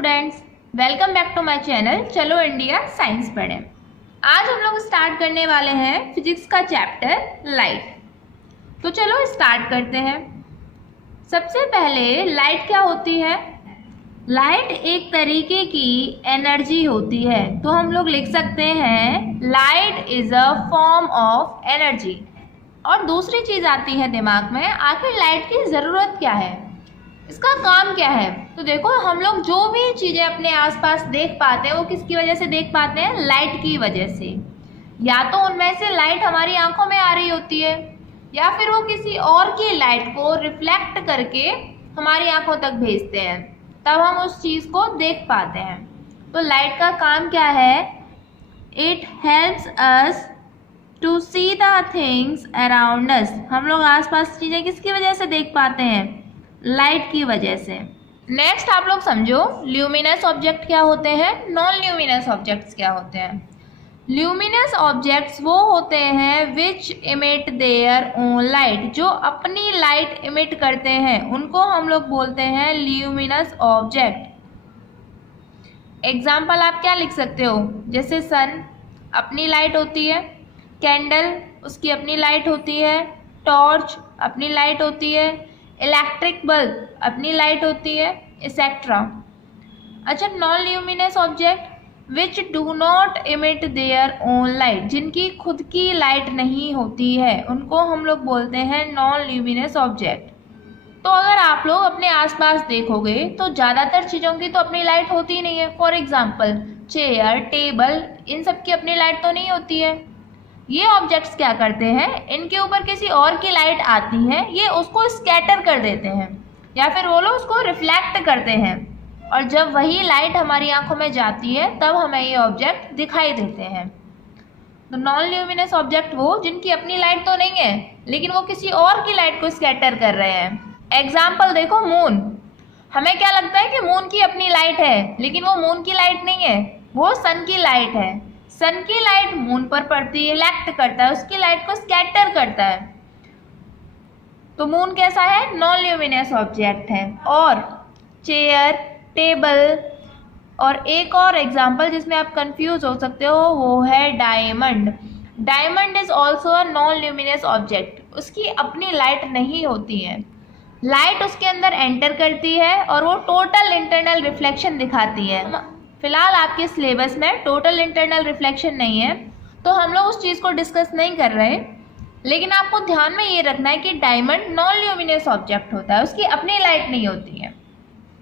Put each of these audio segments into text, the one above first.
Students, welcome back to my channel चलो India science पढ़ें। आज हम लोग स्टार्ट करने वाले हैं फिजिक्स का चैप्टर लाइट। तो चलो स्टार्ट करते हैं। सबसे पहले लाइट क्या होती है? लाइट एक तरीके की एनर्जी होती है, तो हम लोग लिख सकते हैं light is a form of energy. और दूसरी चीज आती है दिमाग में, आखिर लाइट की ज़रूरत क्या है, इसका काम क्या है? तो देखो, हम लोग जो भी चीज़ें अपने आसपास देख पाते हैं वो किसकी वजह से देख पाते हैं? लाइट की वजह से। या तो उनमें से लाइट हमारी आंखों में आ रही होती है, या फिर वो किसी और की लाइट को रिफ्लेक्ट करके हमारी आंखों तक भेजते हैं, तब हम उस चीज़ को देख पाते हैं। तो लाइट का काम क्या है? It helps us to see the things around us. हम लोग आसपास चीज़ें किसकी वजह से देख पाते हैं? लाइट की वजह से। नेक्स्ट आप लोग समझो, ल्यूमिनस ऑब्जेक्ट क्या होते हैं, नॉन ल्यूमिनस ऑब्जेक्ट्स क्या होते हैं। ल्यूमिनस ऑब्जेक्ट्स वो होते हैं विच इमिट देयर ओन लाइट, जो अपनी लाइट इमिट करते हैं, उनको हम लोग बोलते हैं ल्यूमिनस ऑब्जेक्ट। एग्जाम्पल आप क्या लिख सकते हो? जैसे सन अपनी लाइट होती है, कैंडल उसकी अपनी लाइट होती है, टॉर्च अपनी लाइट होती है, इलेक्ट्रिक बल्ब अपनी लाइट होती है, एक्सेट्रा। अच्छा, non luminous object which do not emit their own light, जिनकी खुद की लाइट नहीं होती है, उनको हम लोग बोलते हैं नॉन ल्यूमिनस ऑब्जेक्ट। तो अगर आप लोग अपने आसपास देखोगे तो ज़्यादातर चीज़ों की तो अपनी लाइट होती ही नहीं है। फॉर एग्जाम्पल चेयर, टेबल, इन सब की अपनी लाइट तो नहीं होती है। ये ऑब्जेक्ट्स क्या करते हैं, इनके ऊपर किसी और की लाइट आती है, ये उसको स्कैटर कर देते हैं, या फिर वो लोग उसको रिफ्लेक्ट करते हैं, और जब वही लाइट हमारी आंखों में जाती है तब हमें ये ऑब्जेक्ट दिखाई देते हैं। तो नॉन ल्यूमिनस ऑब्जेक्ट वो जिनकी अपनी लाइट तो नहीं है, लेकिन वो किसी और की लाइट को स्कैटर कर रहे हैं। एग्जाम्पल देखो, मून। हमें क्या लगता है कि मून की अपनी लाइट है, लेकिन वो मून की लाइट नहीं है, वो सन की लाइट है। सन की लाइट मून पर पड़ती है, रिफ्लेक्ट करता है, उसकी लाइट को स्कैटर करता है। तो मून कैसा है? नॉन ल्यूमिनस ऑब्जेक्ट है। और चेयर, टेबल, और एक और एग्जांपल जिसमें आप कंफ्यूज हो सकते हो वो है diamond. Diamond is also a non luminous object, उसकी अपनी लाइट नहीं होती है, लाइट उसके अंदर एंटर करती है और वो टोटल इंटरनल रिफ्लेक्शन दिखाती है। फिलहाल आपके सिलेबस में टोटल इंटरनल रिफ्लेक्शन नहीं है, तो हम लोग उस चीज़ को डिस्कस नहीं कर रहे, लेकिन आपको ध्यान में ये रखना है कि डायमंड नॉन ल्यूमिनस ऑब्जेक्ट होता है, उसकी अपनी लाइट नहीं होती है।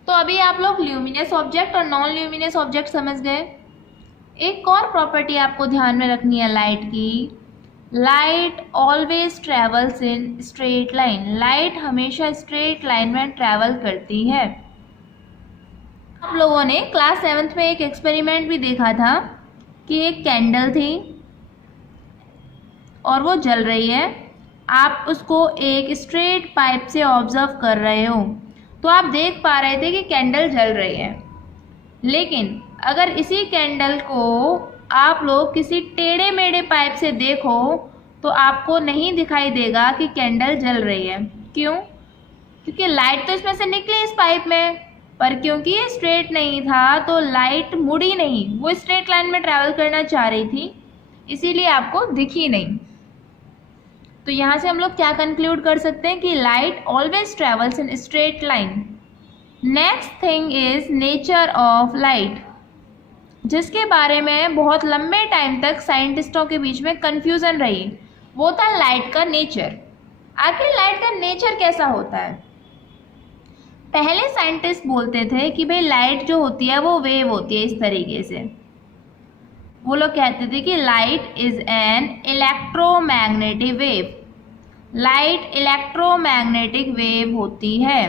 तो अभी आप लोग ल्यूमिनस ऑब्जेक्ट और नॉन ल्यूमिनस ऑब्जेक्ट समझ गए। एक और प्रॉपर्टी आपको ध्यान में रखनी है लाइट की, light always travels in straight line. Light हमेशा स्ट्रेट लाइन में ट्रेवल करती है। आप लोगों ने क्लास 7th में एक एक्सपेरिमेंट भी देखा था कि एक कैंडल थी और वो जल रही है। आप उसको एक स्ट्रेट पाइप से ऑब्जर्व कर रहे हो, तो आप देख पा रहे थे कि कैंडल जल रही है। लेकिन अगर इसी कैंडल को आप लोग किसी टेढ़े मेढ़े पाइप से देखो तो आपको नहीं दिखाई देगा कि कैंडल जल रही है। क्यों? क्योंकि लाइट तो इसमें से निकली इस पाइप में, पर क्योंकि ये स्ट्रेट नहीं था तो लाइट मुड़ी नहीं, वो स्ट्रेट लाइन में ट्रैवल करना चाह रही थी, इसीलिए आपको दिखी नहीं। तो यहाँ से हम लोग क्या कंक्लूड कर सकते हैं कि light always travels in straight line. Next thing is nature of light, जिसके बारे में बहुत लंबे टाइम तक साइंटिस्टों के बीच में कंफ्यूजन रही, वो था लाइट का नेचर। आखिर लाइट का नेचर कैसा होता है? पहले साइंटिस्ट बोलते थे कि भाई लाइट जो होती है वो वेव होती है, इस तरीके से वो लोग कहते थे कि light is an electromagnetic wave. Light electromagnetic wave होती है।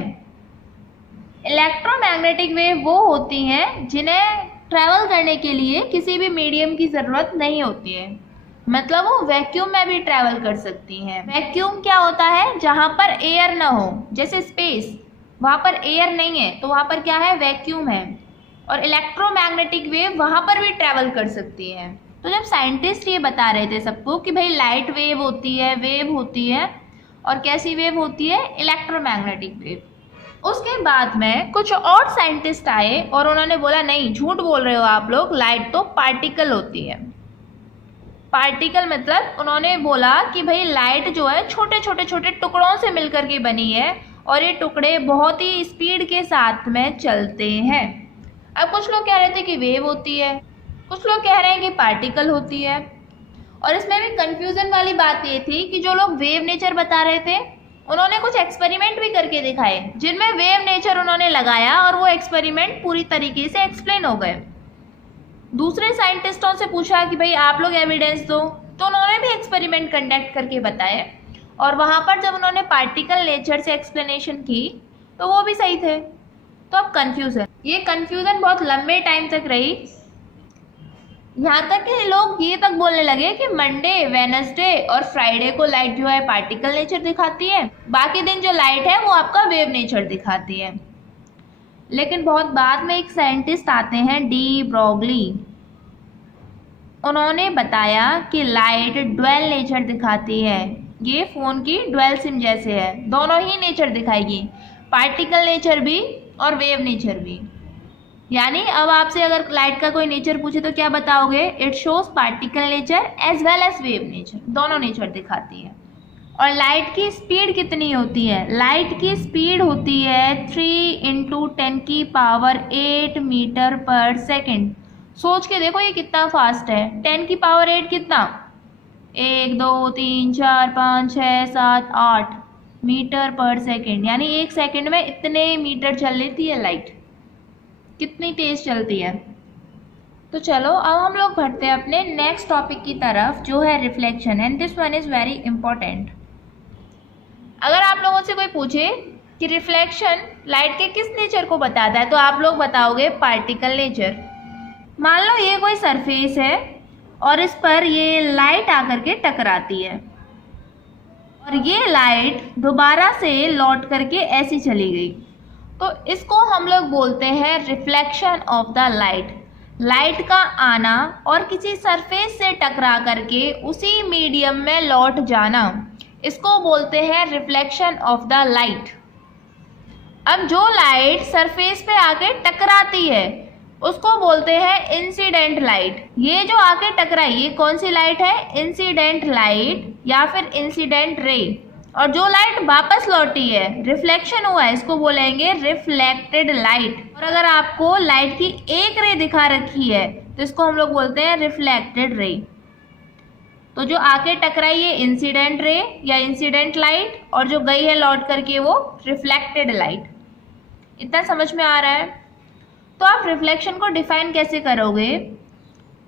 इलेक्ट्रोमैग्नेटिक वेव वो होती हैं जिन्हें ट्रैवल करने के लिए किसी भी मीडियम की ज़रूरत नहीं होती है, मतलब वो वैक्यूम में भी ट्रैवल कर सकती हैं। वैक्यूम क्या होता है? जहाँ पर एयर ना हो, जैसे स्पेस, वहाँ पर एयर नहीं है तो वहाँ पर क्या है? वैक्यूम है। और इलेक्ट्रोमैग्नेटिक वेव वहाँ पर भी ट्रैवल कर सकती है। तो जब साइंटिस्ट ये बता रहे थे सबको कि भाई लाइट वेव होती है, और कैसी वेव होती है? Electromagnetic wave. उसके बाद में कुछ और साइंटिस्ट आए और उन्होंने बोला नहीं, झूठ बोल रहे हो आप लोग, लाइट तो पार्टिकल होती है। पार्टिकल मतलब उन्होंने बोला कि भाई लाइट जो है छोटे छोटे छोटे टुकड़ों से मिलकर के बनी है और ये टुकड़े बहुत ही स्पीड के साथ में चलते हैं। अब कुछ लोग कह रहे थे कि वेव होती है, कुछ लोग कह रहे हैं कि पार्टिकल होती है। और इसमें भी कंफ्यूजन वाली बात ये थी कि जो लोग वेव नेचर बता रहे थे उन्होंने कुछ एक्सपेरिमेंट भी करके दिखाए जिनमें वेव नेचर उन्होंने लगाया और वो एक्सपेरिमेंट पूरी तरीके से एक्सप्लेन हो गए। दूसरे साइंटिस्टों से पूछा कि भाई आप लोग एविडेंस दो, तो उन्होंने भी एक्सपेरिमेंट कंडक्ट करके बताए और वहाँ पर जब उन्होंने पार्टिकल नेचर से एक्सप्लेनेशन की तो वो भी सही थे। तो अब कन्फ्यूज़न, ये कन्फ्यूज़न बहुत लंबे टाइम तक रही, यहाँ तक कि लोग ये तक बोलने लगे कि मंडे, वेनसडे और फ्राइडे को लाइट जो है पार्टिकल नेचर दिखाती है, बाकी दिन जो लाइट है वो आपका वेव नेचर दिखाती है। लेकिन बहुत बाद में एक साइंटिस्ट आते हैं, डी ब्रोगली, उन्होंने बताया कि लाइट ड्वेल नेचर दिखाती है। ये फ़ोन की ड्वेल सिम जैसे है, दोनों ही नेचर दिखाएगी, पार्टिकल नेचर भी और वेव नेचर भी। यानी अब आपसे अगर लाइट का कोई नेचर पूछे तो क्या बताओगे? It shows particle nature as well as wave nature, दोनों नेचर दिखाती है। और लाइट की स्पीड कितनी होती है? लाइट की स्पीड होती है 3 × 10⁸ मीटर पर सेकेंड। सोच के देखो ये कितना फास्ट है। 10⁸ कितना? 1 2 3 4 5 6 7 8 मीटर पर सेकेंड, यानी 1 सेकेंड में इतने मीटर चल लेती है लाइट। कितनी तेज चलती है। तो चलो अब हम लोग बढ़ते हैं अपने नेक्स्ट टॉपिक की तरफ, जो है reflection, and this one is very important. अगर आप लोगों से कोई पूछे कि रिफ्लेक्शन लाइट के किस नेचर को बताता है तो आप लोग बताओगे पार्टिकल नेचर। मान लो ये कोई सरफेस है और इस पर ये लाइट आकर के टकराती है और ये लाइट दोबारा से लौट करके ऐसी चली गई, तो इसको हम लोग बोलते हैं reflection of the light. Light का आना और किसी सरफेस से टकरा करके उसी मीडियम में लौट जाना, इसको बोलते हैं रिफ्लेक्शन ऑफ द लाइट। अब जो लाइट सरफेस पे आके टकराती है उसको बोलते हैं इंसिडेंट लाइट। ये जो आके टकराई ये कौन सी लाइट है? इंसिडेंट लाइट या फिर इंसिडेंट रे। और जो लाइट वापस लौटी है, रिफ्लेक्शन हुआ है, इसको बोलेंगे रिफ्लेक्टेड लाइट। और अगर आपको लाइट की एक रे दिखा रखी है तो इसको हम लोग बोलते हैं रिफ्लेक्टेड रे। तो जो आके टकराई है इंसिडेंट रे या इंसिडेंट लाइट, और जो गई है लौट करके वो रिफ्लेक्टेड लाइट। इतना समझ में आ रहा है? तो आप रिफ्लेक्शन को डिफाइन कैसे करोगे?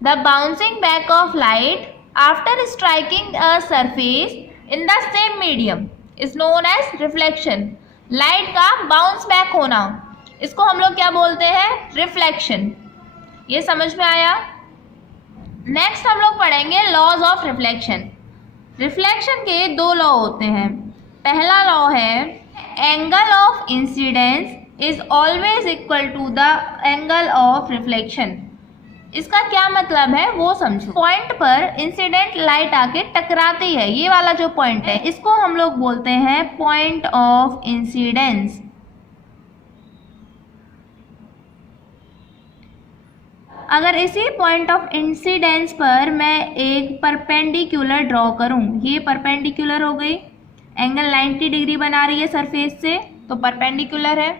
The bouncing back of light after striking a surface in the same medium is known as reflection. Light का बाउंस बैक होना, इसको हम लोग क्या बोलते हैं? रिफ्लेक्शन। ये समझ में आया? नेक्स्ट हम लोग पढ़ेंगे लॉज ऑफ रिफ्लेक्शन। रिफ्लेक्शन के 2 लॉ होते हैं। पहला लॉ है angle of incidence is always equal to the angle of reflection. इसका क्या मतलब है वो समझो। पॉइंट पर इंसिडेंट लाइट आके टकराती है, ये वाला जो पॉइंट है इसको हम लोग बोलते हैं पॉइंट ऑफ इंसिडेंस। अगर इसी पॉइंट ऑफ इंसिडेंस पर मैं एक परपेंडिकुलर ड्रॉ करूं, ये परपेंडिकुलर हो गई, एंगल 90 डिग्री बना रही है सरफेस से, तो परपेंडिकुलर है।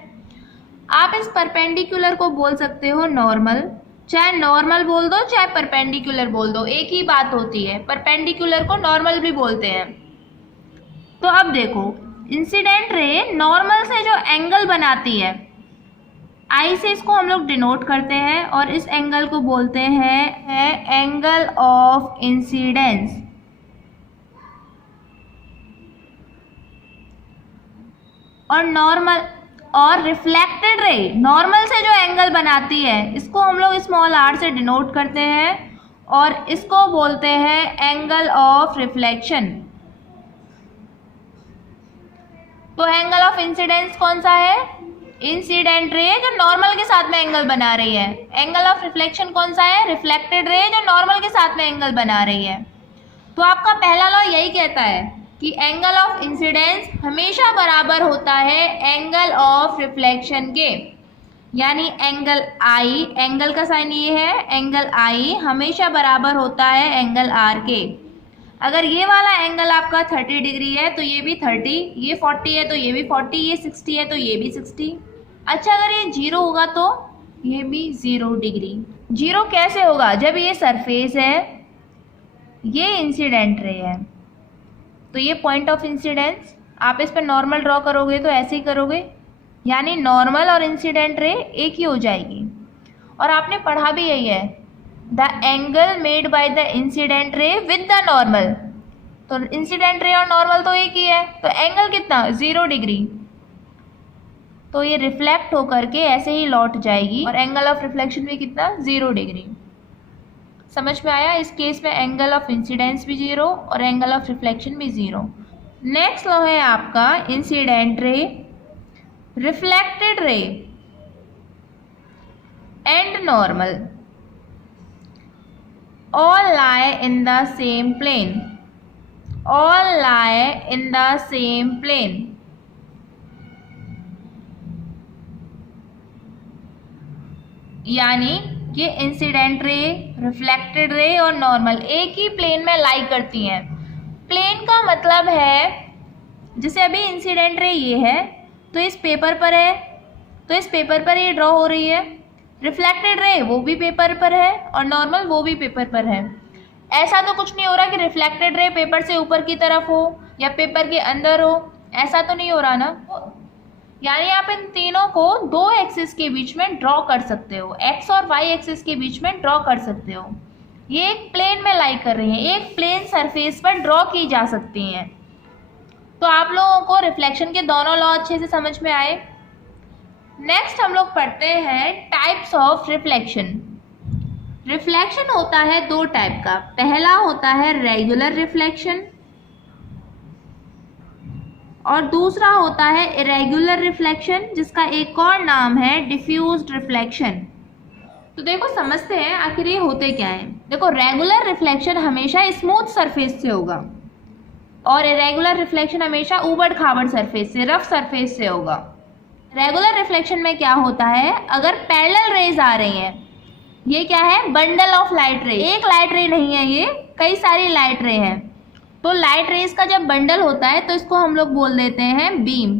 आप इस परपेंडिकुलर को बोल सकते हो नॉर्मल, चाहे नॉर्मल बोल दो चाहे परपेंडिकुलर बोल दो, एक ही बात होती है। परपेंडिकुलर को नॉर्मल भी बोलते हैं। तो अब देखो, इंसिडेंट रे नॉर्मल से जो एंगल बनाती है, आई से इसको हम लोग डिनोट करते हैं और इस एंगल को बोलते हैं एंगल ऑफ इंसिडेंस। और नॉर्मल और रिफ्लेक्टेड रे नॉर्मल से जो एंगल बनाती है इसको हम लोग स्मॉल r से डिनोट करते हैं और इसको बोलते हैं एंगल ऑफ रिफ्लेक्शन। तो एंगल ऑफ इंसिडेंस कौन सा है? इंसिडेंट रे जो नॉर्मल के साथ में एंगल बना रही है। एंगल ऑफ रिफ्लेक्शन कौन सा है? रिफ्लेक्टेड रे जो नॉर्मल के साथ में एंगल बना रही है। तो आपका पहला लॉ यही कहता है कि एंगल ऑफ इंसिडेंस हमेशा बराबर होता है एंगल ऑफ रिफ्लेक्शन के, यानी एंगल आई, एंगल का साइन ये है, एंगल आई हमेशा बराबर होता है एंगल आर के। अगर ये वाला एंगल आपका 30 डिग्री है तो ये भी 30, ये 40 है तो ये भी 40, ये 60 है तो ये भी 60। अच्छा, अगर ये 0 होगा तो ये भी 0 डिग्री। 0 कैसे होगा? जब ये सरफेस है, ये इंसिडेंट रे है, तो ये पॉइंट ऑफ इंसिडेंस, आप इस पर नॉर्मल ड्रॉ करोगे तो ऐसे ही करोगे, यानी नॉर्मल और इंसिडेंट रे एक ही हो जाएगी। और आपने पढ़ा भी यही है, the angle made by the incident ray with the normal, तो इंसिडेंट रे और नॉर्मल तो एक ही है, तो एंगल कितना? 0 डिग्री। तो ये रिफ्लेक्ट होकर के ऐसे ही लौट जाएगी और एंगल ऑफ रिफ्लेक्शन भी कितना? 0 डिग्री। समझ में आया? इस केस में एंगल ऑफ इंसिडेंस भी 0 और एंगल ऑफ रिफ्लेक्शन भी 0। नेक्स्ट लो है आपका incident ray, reflected ray and normal all lie in the same plane, all lie in the same plane। यानी ये इंसिडेंट रे, रिफ्लेक्टेड रे और नॉर्मल एक ही प्लेन में लाई करती हैं। प्लेन का मतलब है, जैसे अभी इंसिडेंट रे ये है तो इस पेपर पर है, तो इस पेपर पर ये ड्रॉ हो रही है। रिफ्लेक्टेड रे वो भी पेपर पर है और नॉर्मल वो भी पेपर पर है। ऐसा तो कुछ नहीं हो रहा कि रिफ्लेक्टेड रे पेपर से ऊपर की तरफ हो या पेपर के अंदर हो, ऐसा तो नहीं हो रहा ना। यानी आप इन तीनों को दो एक्सिस के बीच में ड्रॉ कर सकते हो, एक्स और वाई एक्सिस के बीच में ड्रॉ कर सकते हो। ये एक प्लेन में लाई कर रही हैं, एक प्लेन सरफेस पर ड्रॉ की जा सकती हैं। तो आप लोगों को रिफ्लेक्शन के दोनों लॉ अच्छे से समझ में आए। नेक्स्ट हम लोग पढ़ते हैं टाइप्स ऑफ रिफ्लेक्शन। रिफ्लेक्शन होता है दो टाइप का, पहला होता है रेगुलर रिफ्लेक्शन और दूसरा होता है इरेगुलर रिफ्लेक्शन, जिसका एक और नाम है डिफ्यूज्ड रिफ्लेक्शन। तो देखो समझते हैं आखिर ये होते क्या है। देखो रेगुलर रिफ्लेक्शन हमेशा स्मूथ सरफेस से होगा और इरेगुलर रिफ्लेक्शन हमेशा उबड़ खाबड़ सरफेस से, रफ सरफेस से होगा। रेगुलर रिफ्लेक्शन में क्या होता है, अगर पैरेलल रेज आ रही हैं, ये क्या है, बंडल ऑफ लाइट रे, एक लाइट रे नहीं है, ये कई सारी लाइट रे हैं। तो लाइट रेज का जब बंडल होता है तो इसको हम लोग बोल देते हैं बीम।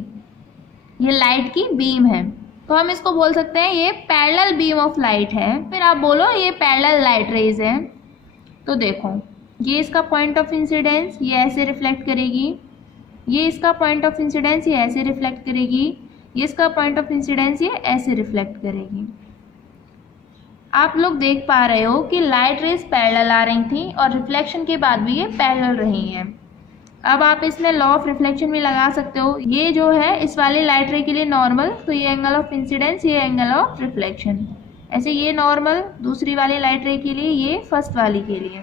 ये लाइट की बीम है तो हम इसको बोल सकते हैं ये पैरेलल बीम ऑफ लाइट है। फिर आप बोलो ये पैरेलल लाइट रेज है। तो देखो ये इसका पॉइंट ऑफ इंसिडेंस, ये ऐसे रिफ्लेक्ट करेगी, ये इसका पॉइंट ऑफ इंसिडेंस, ये ऐसे रिफ्लेक्ट करेगी, ये इसका पॉइंट ऑफ इंसिडेंस, ये ऐसे रिफ्लेक्ट करेगी। आप लोग देख पा रहे हो कि लाइट रेज पैरेलल आ रही थी और रिफ्लेक्शन के बाद भी ये पैरेलल रही हैं। अब आप इसमें लॉ ऑफ रिफ्लेक्शन भी लगा सकते हो। ये जो है इस वाली लाइट रे के लिए नॉर्मल, तो ये एंगल ऑफ इंसिडेंस, ये एंगल ऑफ रिफ्लेक्शन। ऐसे ये नॉर्मल दूसरी वाली लाइट रे के लिए, ये फर्स्ट वाली के लिए।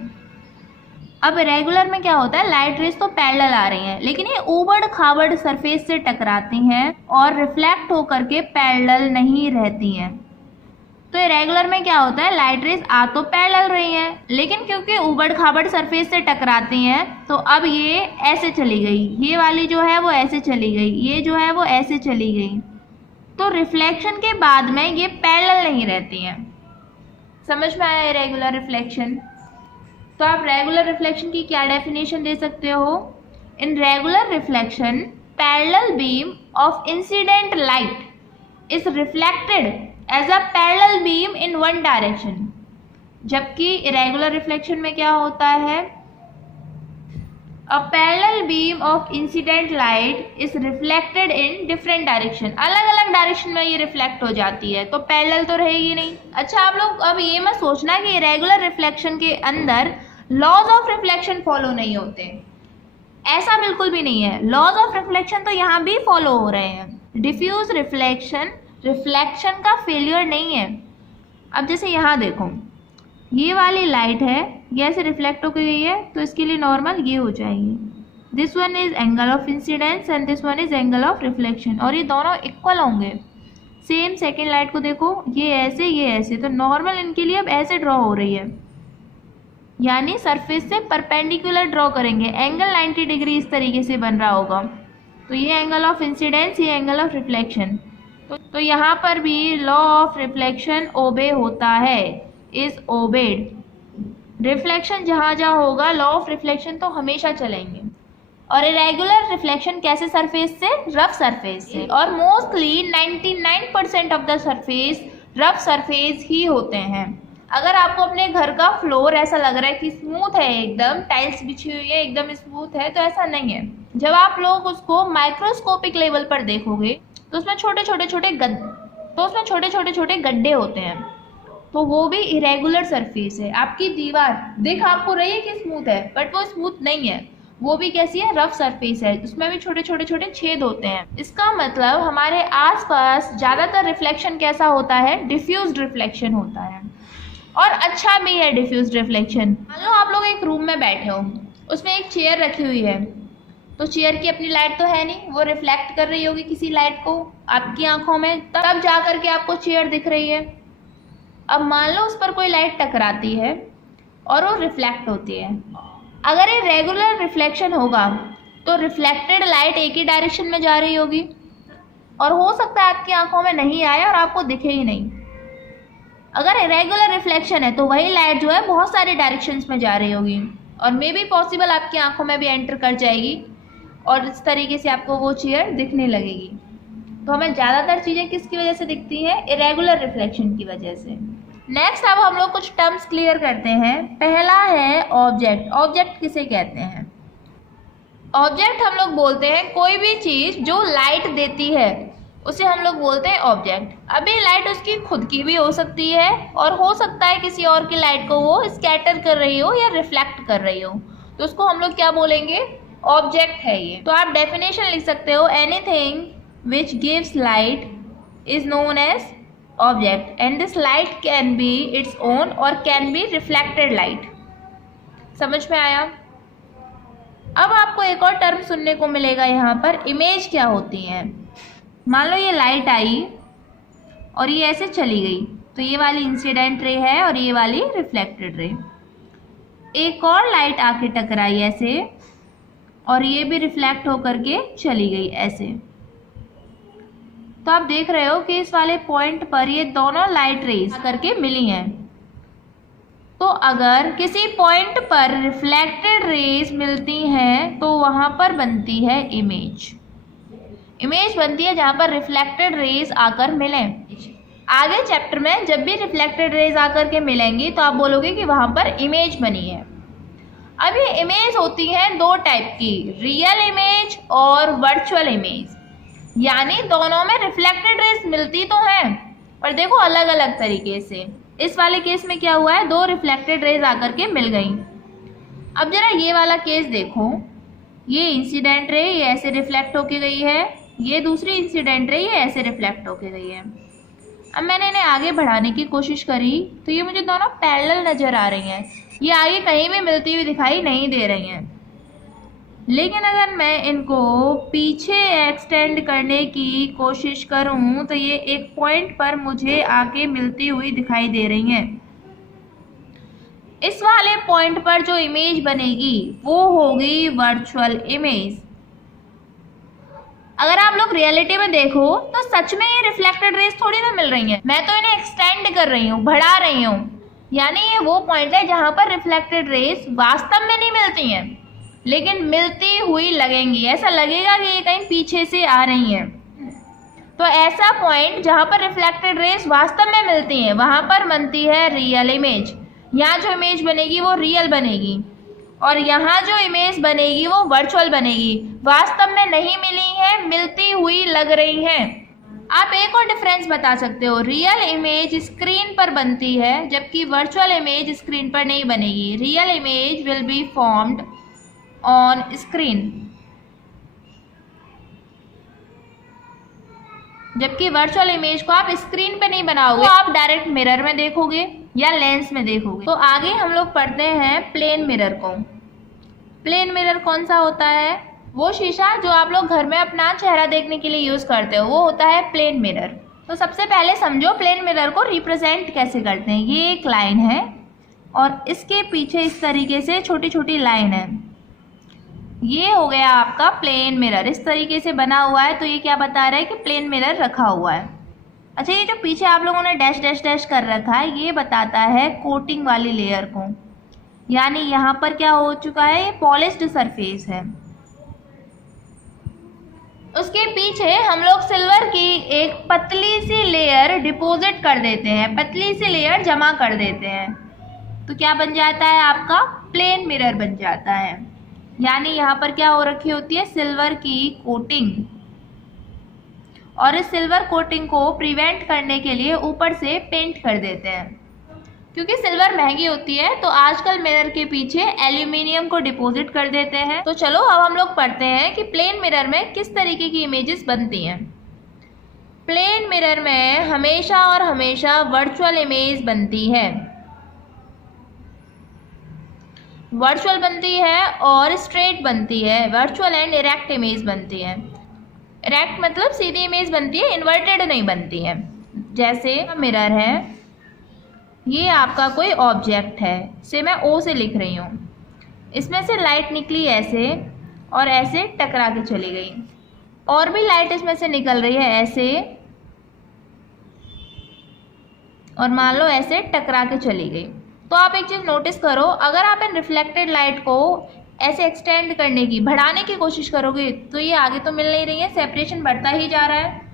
अब रेगुलर में क्या होता है, लाइट रेज तो पैरेलल आ रही हैं लेकिन ये ऊबड़ खाबड़ सरफेस से टकराती हैं और रिफ्लेक्ट होकर के पैरेलल नहीं रहती हैं। तो रेगुलर में क्या होता है, लाइट रेज आ तो पैरेलल रही हैं लेकिन क्योंकि उबड़ खाबड़ सरफेस से टकराती हैं तो अब ये ऐसे चली गई, ये वाली जो है वो ऐसे चली गई, ये जो है वो ऐसे चली गई। तो रिफ्लेक्शन के बाद में ये पैरेलल नहीं रहती हैं। समझ में आया रेगुलर रिफ्लेक्शन? तो आप रेगुलर रिफ्लेक्शन की क्या डेफिनेशन दे सकते हो, in regular reflection parallel beam of incident light is reflected as a parallel beam in one direction. जबकि इरेगुलर रिफ्लेक्शन में क्या होता है, a parallel beam of incident light is reflected in different direction. अलग अलग डायरेक्शन में ये reflect हो जाती है तो पैरेलल तो रहेगी नहीं। अच्छा आप लोग अब ये मत सोचना कि इरेगुलर रिफ्लेक्शन के अंदर लॉज ऑफ रिफ्लेक्शन फॉलो नहीं होते, ऐसा बिल्कुल भी नहीं है। लॉज ऑफ रिफ्लेक्शन तो यहाँ भी फॉलो हो रहे हैं। डिफ्यूज रिफ्लेक्शन रिफ्लेक्शन का फेलियर नहीं है। अब जैसे यहाँ देखो, ये वाली लाइट है, ये ऐसे रिफ्लेक्ट हो गई है तो इसके लिए नॉर्मल ये हो जाएगी। This one is angle of incidence and this one is angle of reflection, और ये दोनों इक्वल होंगे। सेम सेकेंड लाइट को देखो, ये ऐसे ये ऐसे, तो नॉर्मल इनके लिए अब ऐसे ड्रॉ हो रही है। यानी सरफेस से परपेंडिकुलर ड्रॉ करेंगे, एंगल 90 डिग्री इस तरीके से बन रहा होगा। तो ये एंगल ऑफ इंसिडेंस, ये एंगल ऑफ रिफ्लेक्शन। तो यहाँ पर भी लॉ ऑफ रिफ्लेक्शन ओबे होता है, इज ओबेड। रिफ्लेक्शन जहाँ जहाँ होगा लॉ ऑफ रिफ्लेक्शन तो हमेशा चलेंगे। और इरेगुलर रिफ्लेक्शन कैसे सरफेस से? रफ सरफेस से। और mostly 99% of the surface rough surface ही होते हैं। अगर आपको अपने घर का फ्लोर ऐसा लग रहा है कि स्मूथ है, एकदम टाइल्स बिछी हुई है, एकदम स्मूथ है, तो ऐसा नहीं है। जब आप लोग उसको माइक्रोस्कोपिक लेवल पर देखोगे तो उसमें छोटे छोटे गड्ढे होते हैं, तो वो भी इरेगुलर सरफेस है। आपकी दीवार देख आपको रही है कि स्मूथ है, बट वो स्मूथ नहीं है, वो भी कैसी है? रफ सरफेस है, उसमें भी छोटे छोटे छेद होते हैं। इसका मतलब हमारे आसपास ज्यादातर रिफ्लेक्शन कैसा होता है? डिफ्यूज्ड रिफ्लेक्शन होता है, और अच्छा भी है डिफ्यूज्ड रिफ्लेक्शन। मान लो आप लोग एक रूम में बैठे हो, उसमें एक चेयर रखी हुई है, तो चेयर की अपनी लाइट तो है नहीं, वो रिफ्लेक्ट कर रही होगी किसी लाइट को आपकी आंखों में, तब जा करके आपको चेयर दिख रही है। अब मान लो उस पर कोई लाइट टकराती है और वो रिफ्लेक्ट होती है। अगर ये रेगुलर रिफ्लेक्शन होगा तो रिफ्लेक्टेड लाइट एक ही डायरेक्शन में जा रही होगी, और हो सकता है आपकी आंखों में नहीं आए और आपको दिखे ही नहीं। अगर इरेगुलर रिफ्लेक्शन है तो वही लाइट जो है बहुत सारे डायरेक्शंस में जा रही होगी, और मे बी पॉसिबल आपकी आंखों में भी एंटर कर जाएगी, और इस तरीके से आपको वो चेयर दिखने लगेगी। तो हमें ज़्यादातर चीज़ें किसकी वजह से दिखती हैं? इरेगुलर रिफ्लेक्शन की वजह से। नेक्स्ट अब हम लोग कुछ टर्म्स क्लियर करते हैं। पहला है ऑब्जेक्ट। ऑब्जेक्ट किसे कहते हैं? ऑब्जेक्ट हम लोग बोलते हैं कोई भी चीज़ जो लाइट देती है उसे हम लोग बोलते हैं ऑब्जेक्ट। अभी लाइट उसकी खुद की भी हो सकती है, और हो सकता है किसी और की लाइट को वो स्कैटर कर रही हो या रिफ्लेक्ट कर रही हो, तो उसको हम लोग क्या बोलेंगे? ऑब्जेक्ट है ये। तो आप डेफिनेशन लिख सकते हो, anything which gives light is known as object, and this light can be its own or can be reflected light. समझ में आया? अब आपको एक और टर्म सुनने को मिलेगा यहाँ पर, इमेज क्या होती है। मान लो ये लाइट आई और ये ऐसे चली गई, तो ये वाली इंसिडेंट रे है और ये वाली रिफ्लेक्टेड रे। एक और लाइट आके टकराई ऐसे, और ये भी रिफ्लेक्ट होकर के चली गई ऐसे। तो आप देख रहे हो कि इस वाले पॉइंट पर ये दोनों लाइट रेज करके मिली हैं। तो अगर किसी पॉइंट पर रिफ्लेक्टेड रेज मिलती हैं तो वहां पर बनती है इमेज। इमेज बनती है जहां पर रिफ्लेक्टेड रेज आकर मिले। आगे चैप्टर में जब भी रिफ्लेक्टेड रेज आकर के मिलेंगी तो आप बोलोगे कि वहां पर इमेज बनी है। अब ये इमेज होती है दो टाइप की, रियल इमेज और वर्चुअल इमेज। यानी दोनों में रिफ्लेक्टेड रेज मिलती तो हैं, पर देखो अलग अलग तरीके से। इस वाले केस में क्या हुआ है? दो रिफ्लेक्टेड रेज आकर के मिल गई। अब जरा ये वाला केस देखो, ये इंसिडेंट रे ये ऐसे रिफ्लेक्ट होके गई है, ये दूसरी इंसिडेंट रे ये ऐसे रिफ्लेक्ट होके गई है। अब मैंने इन्हें आगे बढ़ाने की कोशिश करी तो ये मुझे दोनों पैरेलल नजर आ रही हैं, ये आगे कहीं भी मिलती हुई दिखाई नहीं दे रही हैं। लेकिन अगर मैं इनको पीछे एक्सटेंड करने की कोशिश करूं तो ये एक पॉइंट पर मुझे आके मिलती हुई दिखाई दे रही हैं। इस वाले पॉइंट पर जो इमेज बनेगी वो होगी वर्चुअल इमेज। अगर आप लोग रियलिटी में देखो तो सच में ये रिफ्लेक्टेड रेज थोड़ी ना मिल रही हैं, मैं तो इन्हें एक्सटेंड कर रही हूँ, बढ़ा रही हूँ। यानी ये वो पॉइंट है जहां पर रिफ्लेक्टेड रेज वास्तव में नहीं मिलती हैं, लेकिन मिलती हुई लगेंगी। ऐसा लगेगा कि ये कहीं पीछे से आ रही हैं। तो ऐसा पॉइंट जहां पर रिफ्लेक्टेड रेज वास्तव में मिलती हैं वहां पर बनती है रियल इमेज। यहाँ जो इमेज बनेगी वो रियल बनेगी, और यहाँ जो इमेज बनेगी वो वर्चुअल बनेगी। वास्तव में नहीं मिली है, मिलती हुई लग रही हैं। आप एक और डिफरेंस बता सकते हो, रियल इमेज स्क्रीन पर बनती है जबकि वर्चुअल इमेज स्क्रीन पर नहीं बनेगी। Real image will be formed on screen, जबकि वर्चुअल इमेज को आप स्क्रीन पे नहीं बनाओगे, तो आप डायरेक्ट मिरर में देखोगे या लेंस में देखोगे। तो आगे हम लोग पढ़ते हैं प्लेन मिरर को। प्लेन मिरर कौन सा होता है? वो शीशा जो आप लोग घर में अपना चेहरा देखने के लिए यूज करते हो, वो होता है प्लेन मिरर। तो सबसे पहले समझो प्लेन मिरर को रिप्रेजेंट कैसे करते हैं। ये एक लाइन है, और इसके पीछे इस तरीके से छोटी छोटी लाइन है। ये हो गया आपका प्लेन मिरर, इस तरीके से बना हुआ है। तो ये क्या बता रहा है कि प्लेन मिरर रखा हुआ है। अच्छा, ये जो पीछे आप लोगों ने डैश डैश डैश कर रखा है, ये बताता है कोटिंग वाली लेयर को, यानी यहाँ पर क्या हो चुका है, ये पॉलिश्ड सरफेस है। उसके पीछे हम लोग सिल्वर की एक पतली सी लेयर डिपॉजिट कर देते हैं, पतली सी लेयर जमा कर देते हैं। तो क्या बन जाता है, आपका प्लेन मिरर बन जाता है। यानी यहाँ पर क्या हो रखी होती है, सिल्वर की कोटिंग। और इस सिल्वर कोटिंग को प्रिवेंट करने के लिए ऊपर से पेंट कर देते हैं। क्योंकि सिल्वर महंगी होती है तो आजकल मिरर के पीछे एल्यूमिनियम को डिपॉजिट कर देते हैं। तो चलो अब हम लोग पढ़ते हैं कि प्लेन मिरर में किस तरीके की इमेजेस बनती हैं। प्लेन मिरर में हमेशा और हमेशा वर्चुअल इमेज बनती है, वर्चुअल बनती है और स्ट्रेट बनती है। वर्चुअल एंड इरेक्ट इमेज बनती है। इरेक्ट मतलब सीधी इमेज बनती है, इन्वर्टेड नहीं बनती है। जैसे मिरर है, ये आपका कोई ऑब्जेक्ट है, इसे मैं ओ से लिख रही हूँ। इसमें से लाइट निकली ऐसे और ऐसे टकरा के चली गई, और भी लाइट इसमें से निकल रही है ऐसे, और मान लो ऐसे टकरा के चली गई। तो आप एक चीज़ नोटिस करो, अगर आप इन रिफ्लेक्टेड लाइट को ऐसे एक्सटेंड करने की, बढ़ाने की कोशिश करोगे तो ये आगे तो मिल नहीं रही है, सेपरेशन बढ़ता ही जा रहा है।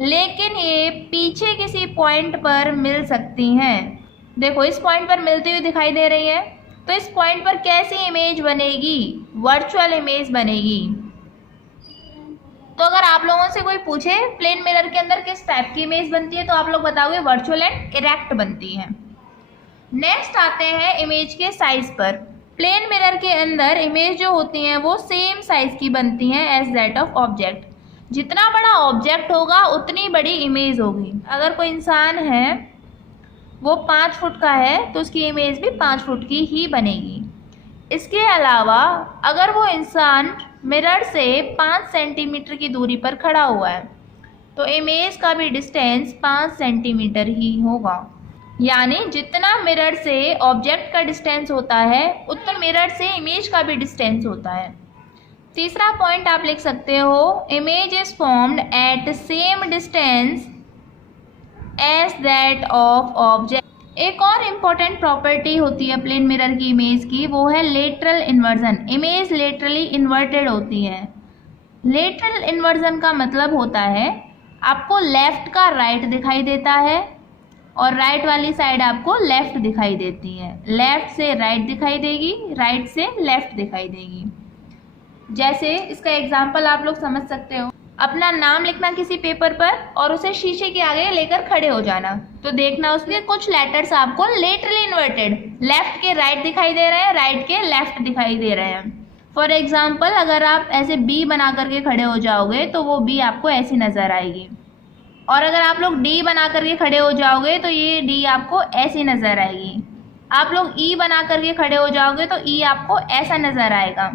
लेकिन ये पीछे किसी पॉइंट पर मिल सकती हैं। देखो इस पॉइंट पर मिलती हुई दिखाई दे रही है। तो इस पॉइंट पर कैसी इमेज बनेगी, वर्चुअल इमेज बनेगी। तो अगर आप लोगों से कोई पूछे प्लेन मिरर के अंदर किस टाइप की इमेज बनती है, तो आप लोग बताओगे वर्चुअल एंड इरेक्ट बनती है। नेक्स्ट आते हैं इमेज के साइज पर। प्लेन मिरर के अंदर इमेज जो होती हैं वो सेम साइज की बनती हैं एज दैट ऑफ ऑब्जेक्ट। जितना बड़ा ऑब्जेक्ट होगा उतनी बड़ी इमेज होगी। अगर कोई इंसान है वो 5 फुट का है तो उसकी इमेज भी 5 फुट की ही बनेगी। इसके अलावा अगर वो इंसान मिरर से 5 सेंटीमीटर की दूरी पर खड़ा हुआ है तो इमेज का भी डिस्टेंस 5 सेंटीमीटर ही होगा। यानी जितना मिरर से ऑब्जेक्ट का डिस्टेंस होता है उतना मिरर से इमेज का भी डिस्टेंस होता है। तीसरा पॉइंट आप लिख सकते हो, image is formed at same distance as that of object. एक और इम्पॉर्टेंट प्रॉपर्टी होती है प्लेन मिरर की इमेज की, वो है lateral inversion. Image laterally inverted होती है। लेटरल इन्वर्जन का मतलब होता है आपको लेफ्ट का राइट दिखाई देता है और राइट वाली साइड आपको लेफ्ट दिखाई देती है। लेफ्ट से राइट दिखाई देगी, राइट से लेफ्ट दिखाई देगी। जैसे इसका एग्जाम्पल आप लोग समझ सकते हो, अपना नाम लिखना किसी पेपर पर और उसे शीशे के आगे लेकर खड़े हो जाना, तो देखना उसमें कुछ लेटर्स आपको लेटरली इन्वर्टेड लेफ्ट के राइट दिखाई दे रहे हैं, राइट के लेफ्ट दिखाई दे रहे हैं। फॉर एग्जाम्पल अगर आप ऐसे बी बना करके खड़े हो जाओगे तो वो बी आपको ऐसी नज़र आएगी, और अगर आप लोग डी बना करके खड़े हो जाओगे तो ये डी आपको ऐसी नज़र आएगी। आप लोग ई बना करके खड़े हो जाओगे तो ई आपको ऐसा नज़र आएगा।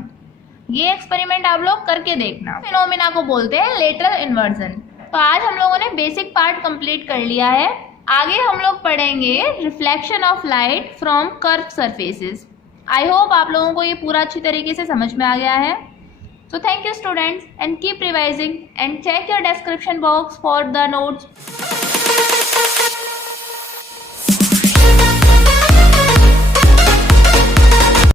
ये एक्सपेरिमेंट आप लोग करके देखना। फिनोमिना को बोलते हैं लेटरल इन्वर्जन। तो आज हम लोगों ने बेसिक पार्ट कंप्लीट कर लिया है। आगे हम लोग पढ़ेंगे reflection of light from curve surfaces. I hope आप लोगों को ये पूरा अच्छी तरीके से समझ में आ गया है। So thank you students and keep revising and check your description box for the notes.